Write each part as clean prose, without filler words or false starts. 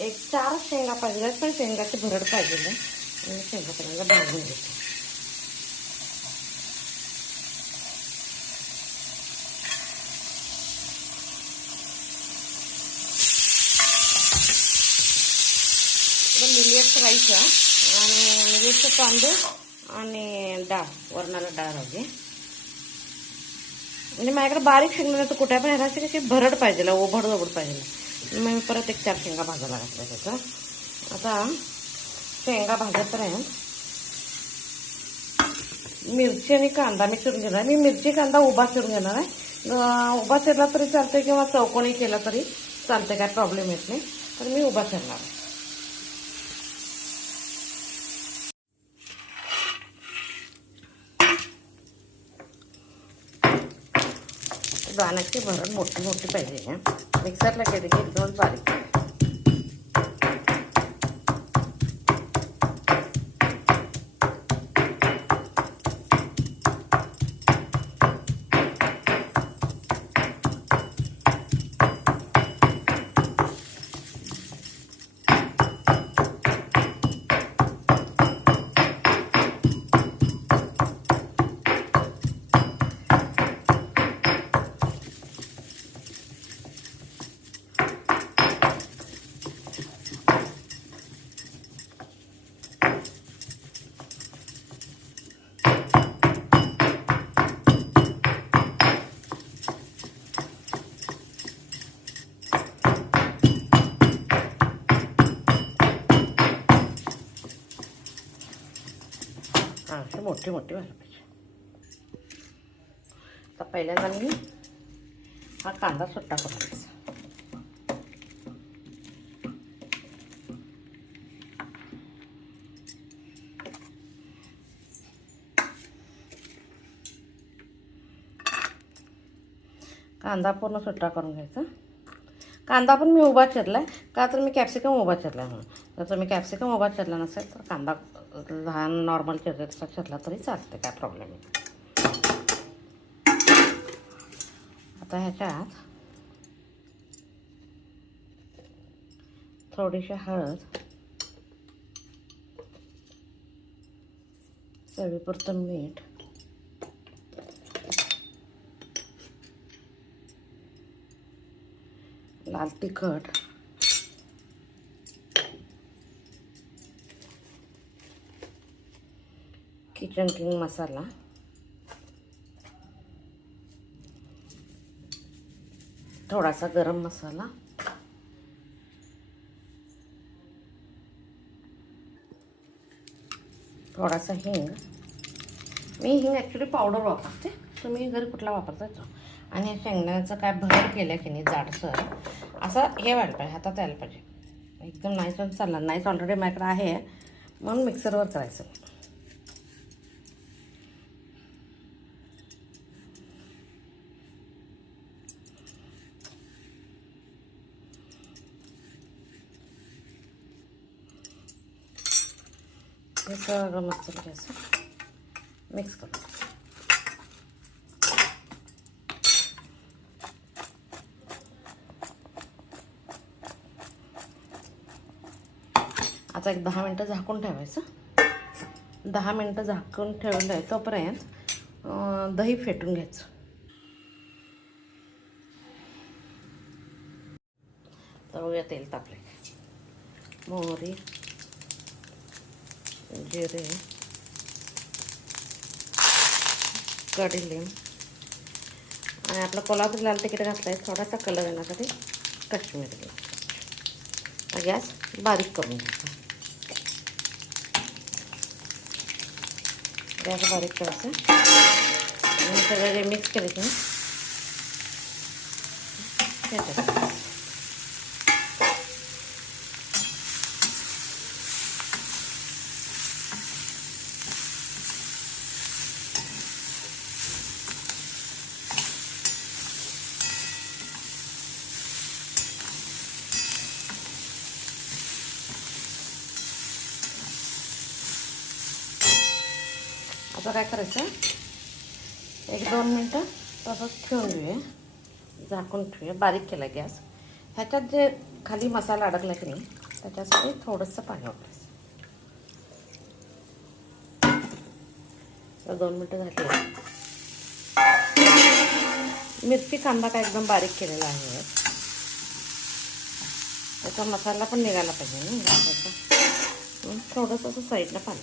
एक 4 शेंगा पाहिजे, पण शेंगाची भरड पाहिजे आणि शेंगा पहिल्यांदा भाजून घेते. मिलियट राईस आणि मिलियटचे तांदूळ आणि डाळ, वरणाला डाळ हवी. म्हणजे माझ्याकडे बारीक शेंगदाण्याचं कुठे पण ह्याची कशी भरड पाहिजे, ओभड ओभड पाहिजे. मग मी परत एक 4 शेंगा भाजायला घातल्या त्याचं. आता शेंगा भाजतपर्यंत मिरची आणि कांदा मी चिरून घेणार. मी मिरची कांदा उभा चिरून घेणार आहे. उभा चिरला तरी चालते किंवा चौकोनी केला तरी चालते, काय प्रॉब्लेम येत नाही. तर मी उभा चिरणार आहे. दाण्याची भरड मोठी मोठी पाहिजे. मिक्सरला केली की एकदम बारीक. अशी मोठी मोठी व्हायला पाहिजे. आता पहिल्यांदा मी हा कांदा सुट्टा करून घ्यायचा. कांदा पूर्ण सुट्टा करून घ्यायचा. कांदा पण मी उभा चिरला आहे, का तर मी कॅप्सिकम उभा चिरला आहे म्हणून. जर तुम्ही कॅप्सिकम उभा चिरला नसेल तर कांदा लहान नॉर्मल चिरले तसा चिरला तरी चालते, काय प्रॉब्लेम नाही. आता ह्याच्यात थोडीशी हळद, चवीपुरतं मीठ, लाल तिखट, किचन किंग मसाला, थोडासा गरम मसाला, थोडासा हिंग. मी हिंग ॲक्च्युली पावडर वापरते, तुम्ही घरी कुठला वापरता तो. आणि शेंगदाण्याचं काय भरड केलं की नाही जाडसर असं हे व्हायला पाहिजे, हातात यायला पाहिजे. एकदम नाईस पण चालणार नाईस, ऑलरेडी माझ्याकडे आहे म्हणून मिक्सरवर करायचं. हे सगळं मस्त करायचं, मिक्स करू. आता एक 10 मिनटं झाकून ठेवायचं. 10 मिनटं झाकून ठेवलं आहे तोपर्यंत दही फेटून घ्यायचं. तर बघूया तेल तापले. मोहरी, जिरे, कढीलिंब आणि आपलं कोल्हापुरी लाल तिखट घातलं आहे थोडासा कलर येण्यासाठी काश्मीरी. गॅस बारीक करून घ्यायचा. गॅस बारीक करायचं आणि सगळं जे मिक्स केलं की त्याच्यात आता काय करायचं, 1-2 मिनटं तसंच ठेवून घेऊया, झाकून ठेवूया. बारीक केला गॅस. ह्याच्यात जे खाली मसाला अडकला की नाही त्याच्यासाठी थोडंसं पाणी वापरायचं. 2 मिनटं झाली. मिरची कांदा काय एकदम बारीक केलेला आहे. त्याचा मसाला पण निघायला पाहिजे ना त्याचा. थोडंसं असं साईडला पाणी,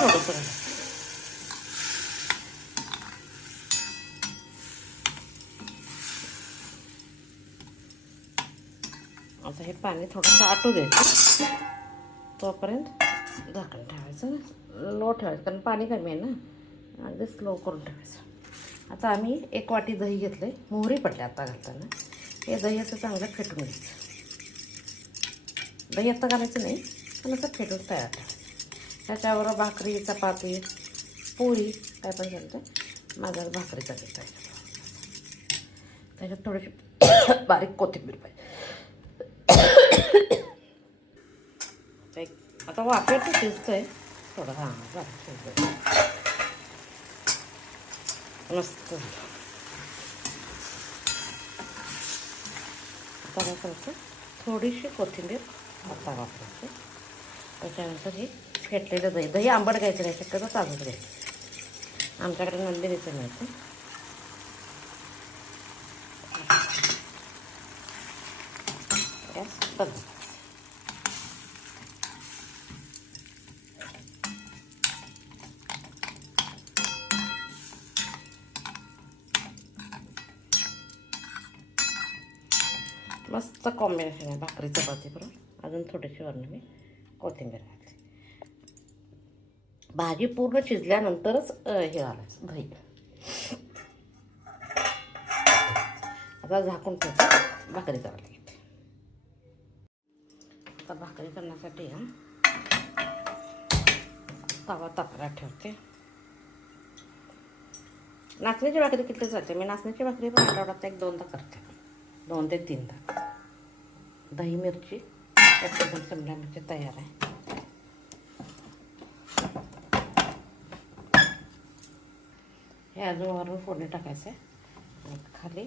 थोडंसं. आता हे पाणी थोडंसं आटू द्यायचं. तोपर्यंत झाकण ठेवायचं, लो ठेवायचं, कारण पाणी कमी आहे ना. अगदी स्लो करून ठेवायचं. आता आम्ही 1 वाटी दही घेतलं. मोहरी पडली आता घालताना. हे दही असं चांगलं फेटून घ्यायचं. दही आता घालायचं नाही, पण असं फेटून तयार ठेवायचं. त्याच्यावर भाकरी, चपाती, पोळी काय पण घालतं. माझ्या भाकरीचा पीठ पाहिजे. त्याच्यात थोडीशी बारीक कोथिंबीर पाहिजे. आता वाफेचं शिजतंय थोडं. हां, बारीक शिजतंय मस्त. आता काय करायचं, थोडीशी कोथिंबीर आता वापरायची. त्याच्यानंतर हे फेटलेलं दही. दही आंबट घ्यायचं नाही, शक्यतो ताजंच घ्यायचं. आमच्याकडे नंदिनीचं मिळतं. गॅस बंद. मस्त कॉम्बिनेशन आहे भाकरी चपाती बरोबर. अजून थोडीशी वरून मी कोथिंबीर घालते. भाजी पूर्ण शिजल्यानंतरच हे घालायचं दही. आता झाकून ठेवते, भाकरी करायला घेते. आता भाकरी करण्यासाठी तवा तापायला ठेवते. नाचणीची भाकरी किती चालते. मी नाचणीची भाकरी पण आठवड्यात 1-2दा करते. 2 ते 3दा. दही मिरची एकदम शिमला मिरची तयार आहे. हे अजून वरून फोडणी टाकायचं आहे. आणि खाली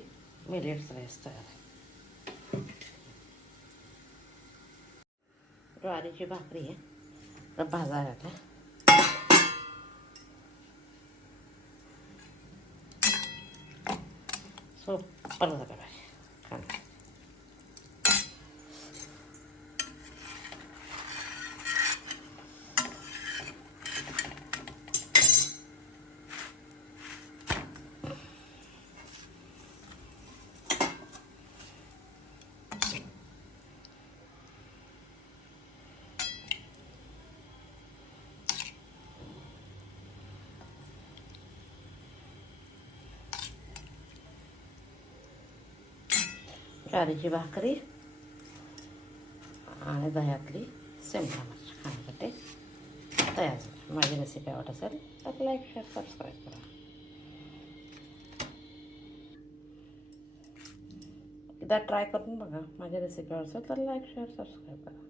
मिलेट्स राईस तयार आहे. ज्वारीची भाकरी आहे तर भाजायला सुपर झालं पाहिजे. ज्वारीची भाकरी आणि दह्यातली शिमला मिरची खाण्यासाठी तयार झाली. माझी रेसिपी आवडत असेल तर लाईक, शेअर, सबस्क्राईब करा. एकदा ट्राय करून बघा. माझी रेसिपी आवडत असेल तर लाईक, शेअर, सबस्क्राईब करा.